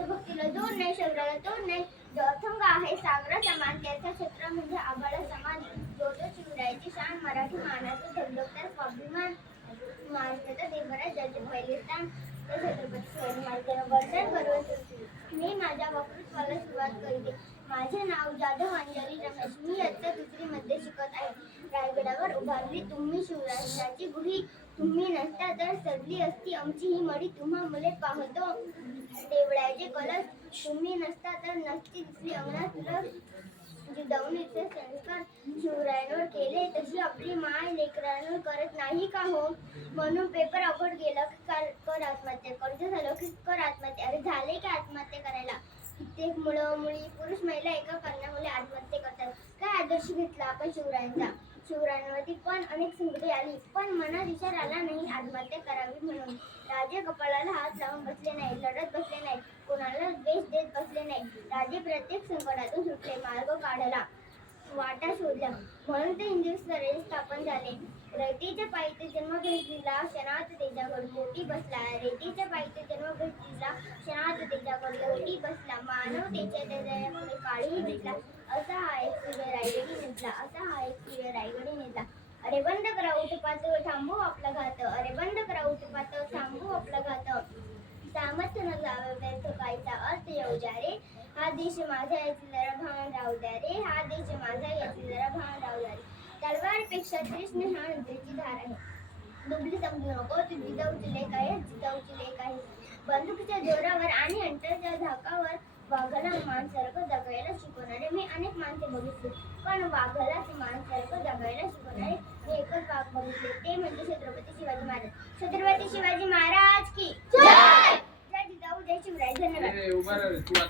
देशभक्तीला दूर नाही, शौर्याला तोड नाही. जो अथंग आहे सागरा समान, त्याचा क्षेत्र म्हणजे आभाळा समान. जो शिवरायाची शान, मराठी मानाचा धगधगता स्वाभिमान. महाराष्ट्राचा देशभरात ज्याचे पहिले स्थान, ते छत्रपती शिवाजी महाराजांना वंदन करून मी माझ्या वक्तृत्वाला सुरुवात करते. माझे नाव जाधव अंजली रमेश. मी इयत्ता 3री मध्ये शिकत आहे. रायगडावर उभारली तुम्ही शिवरायांची गुढी. तुम्ही नसता तर सजली असती आमची ही मडी. तुम्हा मुले पाहतो देवळाचे कलश. तुम्ही नसता तर नसती दिसली अंगणात तुला. जिजाऊनीचे संस्कार शिवरायांवर केले, तशी आपली माय लेकरांवर करत नाही का हो? म्हणून पेपर अवघड गेलं की कर आत्महत्या, कर्ज झालं की कर आत्महत्या. अरे झाले की आत्महत्या करायला? कित्येक मुलं मुली पुरुष महिला एका कारणामुळे आत्महत्या करतात. काय आदर्श घेतला आपण शिवरायांचा? शिवरायांवरती पण अनेक संकटे आली, पण मनात विचार आला नाही आत्महत्या करावी म्हणून. राजे कपाळाला हात लावून बसले नाही, लढत बसले नाही, कोणाला द्वेष देत बसले नाही. राजे प्रत्येक संकटातून सुटले, मार्ग काढला, वाटा शोधल्या. म्हणून ते हिंदवी स्वराज्य स्थापन झाले. रयतेच्या पायी ते जन्म घेतला, क्षणात त्याच्यावर मोठी बसला. रयतेच्या पायी ते जन्म घेतला, क्षणात त्याच्यावर मोठी बसला. मानवतेच्या त्याच्यापुढे काळीही घेतला, असा हा एक सूर्य रायगडी निजला, असा हा एक सूर्य रायगडी निजला. अरे बंद करा उठपात, थांबू आपला घात. अरे बंद करा उठपात, थांबू आपला घात. सामर्थ्य न जावे व्यर्थ कायचा अर्थ येऊ द्या रे. हा देश माझा याची जरा भान राहू द्या रे. हा देश माझा याची जरा भान राहू द्या रे. तलवारपेक्षा कृष्ण हा नजरेची धार आहे. दुबली समजू नको, तू जिजाऊची लेक आहे, जिजाऊची लेक आहे. बंदुकीच्या जोरावर आणि अंतरच्या धाकावर वाघाला माणसारखं जगायला शिकवणारे मी अनेक माणसे बघितली, पण वाघाला माणसारखं जगायला शिकवणारे मी एकच वाघ बघितले, ते म्हणजे छत्रपती शिवाजी महाराज. छत्रपती शिवाजी महाराज की जय. जय जिजाऊ, जय शिवराय. धन्यवाद.